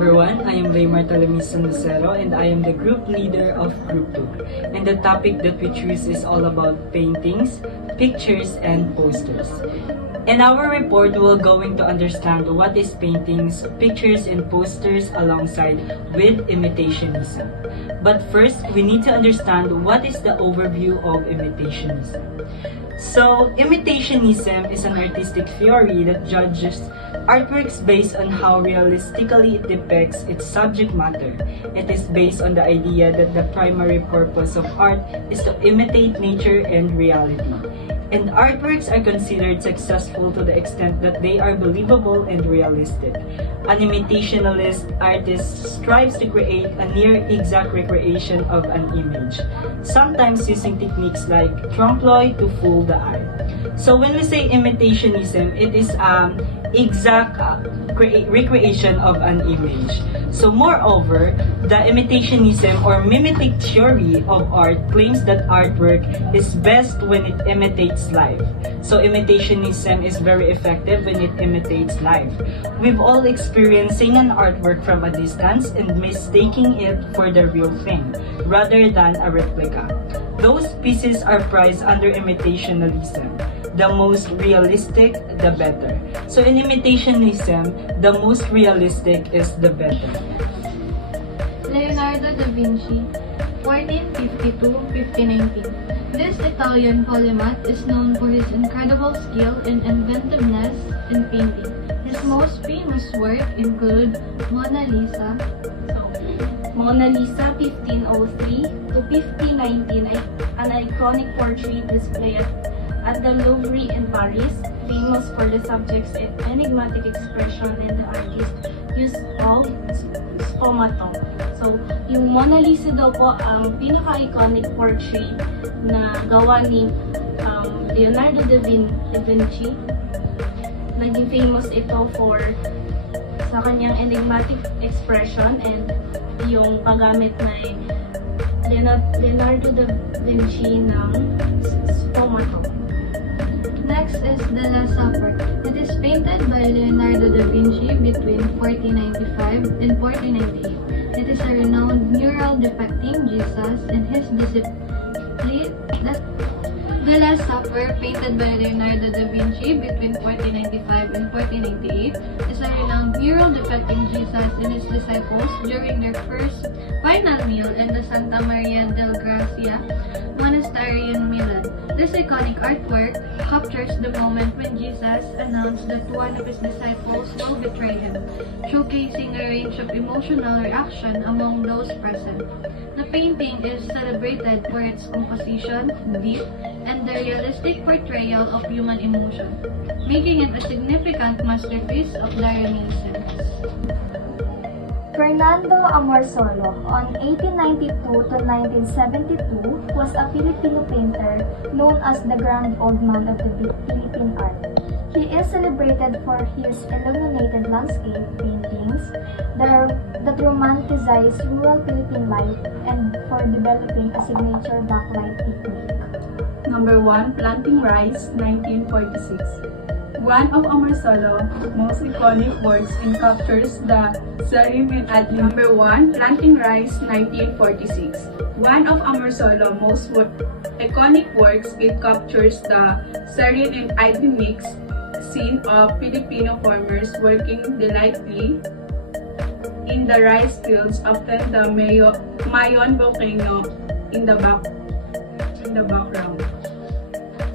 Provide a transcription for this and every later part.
everyone, I am Raymar Talamis Lucero and I am the group leader of Group 2. And the topic that we choose is all about paintings, pictures, and posters. In our report, we're going to understand what is paintings, pictures, and posters alongside with imitationism. But first, we need to understand what is the overview of imitationism. So, imitationism is an artistic theory that judges artworks based on how realistically it depicts its subject matter. It is based on the idea that the primary purpose of art is to imitate nature and reality. And artworks are considered successful to the extent that they are believable and realistic. An imitationalist artist strives to create a near-exact recreation of an image, sometimes using techniques like trompe-l'oeil to fool the eye. So when we say imitationism, it is exact recreation of an image. So moreover, the imitationism or mimetic theory of art claims that artwork is best when it imitates life. So imitationism is very effective when it imitates life. We've all experienced seeing an artwork from a distance and mistaking it for the real thing, rather than a replica. Those pieces are prized under imitationalism. The most realistic, the better. So in imitationism, the most realistic is the better. Leonardo da Vinci, 1452-1519. This Italian polymath is known for his incredible skill and inventiveness in painting. His most famous work include Mona Lisa. Mona Lisa 1503 to 1519, an iconic portrait displayed at the Louvre in Paris, famous for the subject's enigmatic expression and the artist's use of sfumato. So, yung Mona Lisa daw po ang pinaka-iconic portrait na gawa ni Leonardo da Vinci. Naging famous ito sa kanyang enigmatic expression and yung paggamit na Leonardo da Vinci ng sfumato. Next is The Last Supper. It is painted by Leonardo da Vinci between 1495 and 1498. It is a renowned mural depicting Jesus and his disciples. The Last Supper, painted by Leonardo da Vinci between 1495 and 1498, is a renowned mural depicting Jesus and his disciples during their first final meal in the Santa Maria del Gracia monastery in Milan. This iconic artwork captures the moment when Jesus announced that one of his disciples will betray him, showcasing a range of emotional reaction among those present. The painting is celebrated for its composition, depth, and the realistic portrayal of human emotion, making it a significant masterpiece of the Renaissance. Fernando Amorsolo, on 1892 to 1972, was a Filipino painter known as the Grand Old Man of the Philippine art. He is celebrated for his illuminated landscape paintings that romanticize rural Philippine life and for developing a signature backlight technique. Number 1, Planting Rice, 1946. One of Amorsolo's most iconic works captures the Sarim and Adlin. Number 1, Planting Rice, 1946. One of Amorsolo's most iconic works, it captures the serene and idly mixed scene of Filipino farmers working diligently in the rice fields, often the Mayon volcano in the background.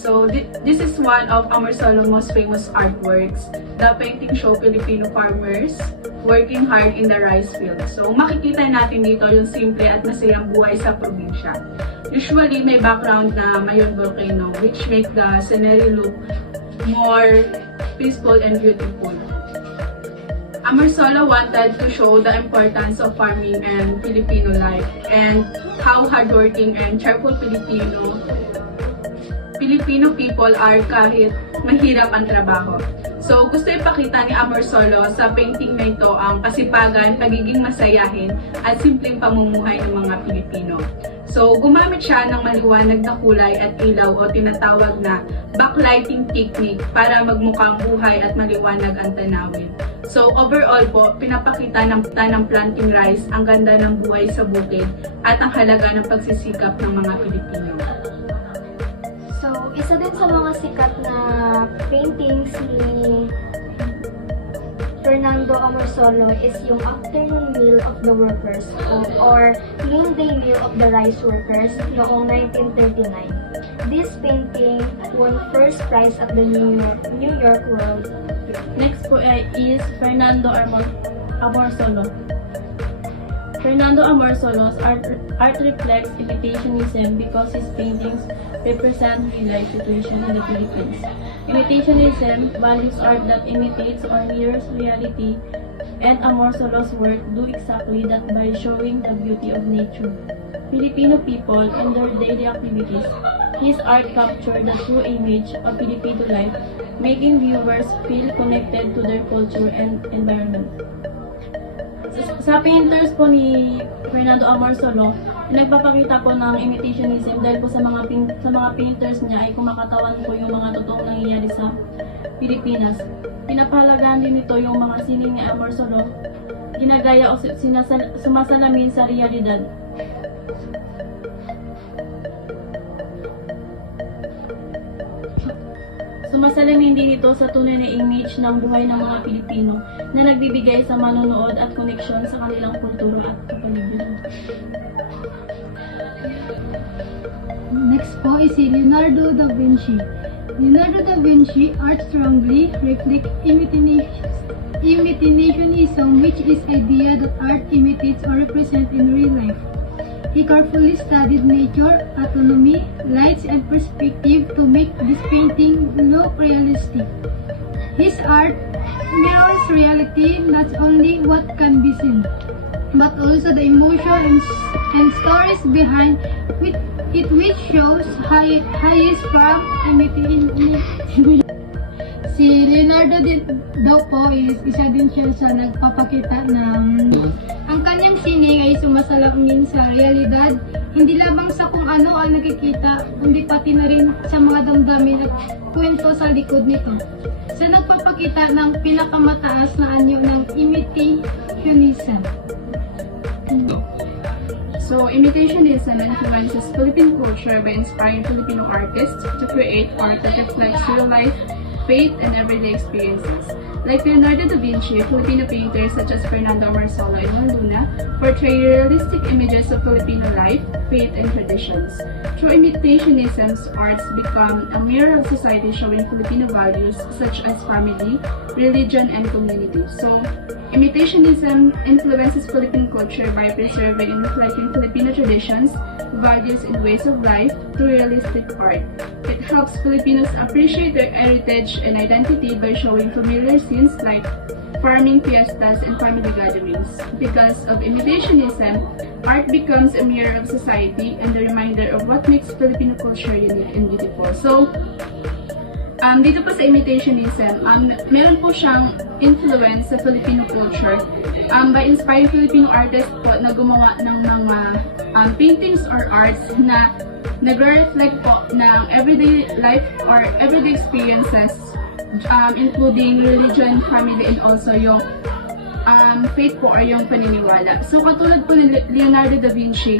So this is one of Amorsolo's most famous artworks. The painting show Filipino farmers working hard in the rice field. So makikita natin dito yung simple at masayang buhay sa probinsya. Usually may background na Mayon volcano which make the scenery look more peaceful and beautiful. Amorsolo wanted to show the importance of farming and Filipino life and how hardworking and cheerful Filipino people are kahit mahirap ang trabaho. So, gusto ipakita ni Amorsolo sa painting na ito ang kasipagan, pagiging masayahin, at simpleng pamumuhay ng mga Pilipino. So, gumamit siya ng maliwanag na kulay at ilaw o tinatawag na backlighting technique para magmukhang buhay at maliwanag ang tanawin. So overall po, pinapakita ng planting rice ang ganda ng buhay sa bukid at ang halaga ng pagsisikap ng mga Pilipino. So, isa din sa mga sikat na paintings ni Fernando Amorsolo is yung Afternoon Meal of the Workers or Noonday Meal of the Rice Workers noong 1939. This painting won first prize at the New York World. Next po is Fernando Amorsolo. Fernando Amorsolo's art reflects imitationism because his paintings represent real-life situation in the Philippines. Imitationism values art that imitates or mirrors reality, and Amorsolo's work do exactly that by showing the beauty of nature. Filipino people in their daily activities. His art captured the true image of Filipino life, making viewers feel connected to their culture and environment. Sa painters po ni Fernando Amorsolo, nagpapakita po ng imitationism dahil po sa mga painters niya ay kumakatawan po yung mga totoong nangyayari sa Pilipinas. Pinapahalagaan din ito yung mga sining ni Amorsolo, ginagaya o sumasalamin sa realidad. Sumasalamin din ito sa tunay na image ng buhay ng mga Pilipino na nagbibigay sa manonood at koneksyon sa kanilang kultura at kapaligiran. Next po is si Leonardo da Vinci. Leonardo da Vinci art strongly reflects imitationism, which is idea that art imitates or represents in real life. He carefully studied nature, autonomy, lights, and perspective to make this painting look realistic. His art mirrors reality, not only what can be seen, but also the emotion and stories behind it, which shows highest from imitation. Si Leonardo daw po is isa din siya sa nagpapakita ng ang kanyang sining ay sumasalamin sa realidad, hindi lamang sa kung ano ang nakikita, kundi pati na rin sa mga damdamin at kwento sa likod nito. Sa nagpapakita ng pinakamataas na anyo ng imitationism. So, imitationism influences Philippine culture by inspiring Filipino artists to create art that reflects real life, faith, and everyday experiences. Like Leonardo da Vinci, Filipino painters such as Fernando Amorsolo and Juan Luna portray realistic images of Filipino life, faith, and traditions. Through imitationism's arts become a mirror of society showing Filipino values such as family, religion, and community. So, imitationism influences Philippine culture by preserving and reflecting Filipino traditions, values, and ways of life through realistic art. It helps Filipinos appreciate their heritage and identity by showing familiar scenes like farming fiestas and family gatherings. Because of imitationism, art becomes a mirror of society and a reminder of what makes Filipino culture unique and beautiful. So, dito po sa imitationism, meron po siyang influence sa Filipino culture by inspiring Filipino artists po na gumawa ng mga paintings or arts na nagre-reflect po ng everyday life or everyday experiences, including religion, family, and also yung faith po or yung paniniwala. So katulad po ni Leonardo da Vinci,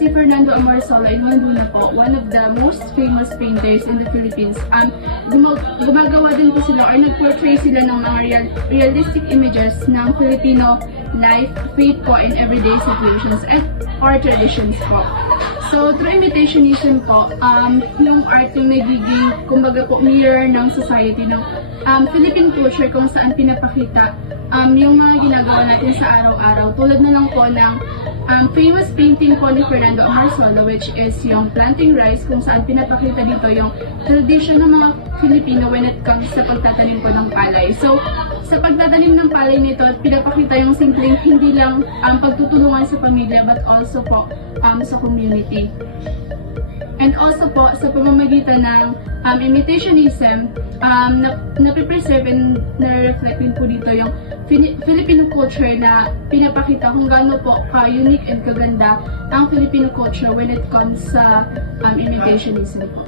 si Fernando Amorsolo and Juan Luna po, one of the most famous painters in the Philippines, gumagawa din po sila or nag-portray sila ng mga realistic images ng Filipino life, faith po, and everyday situations at our traditions po. So, through imitationism po, yung art yung nagiging, kumbaga po, mirror ng society, ng Philippine culture kung saan pinapakita yung mga ginagawa natin sa araw-araw. Tulad na lang po ng famous painting po ni Fernando Amorsolo, which is yung Planting Rice, kung saan pinapakita dito yung tradition ng mga Filipino when it comes sa pagtatanim po ng palay. So, sa pagtatanim ng palay nito, pinapakita yung simpleng hindi lang pagtutulungan sa pamilya, but also po sa community. And also po, sa pamamagitan ng imitationism, napipreserve and na-reflect din po dito yung Filipino culture na pinapakita kung gaano po ka-unique and kaganda ang Filipino culture when it comes sa imitationism po.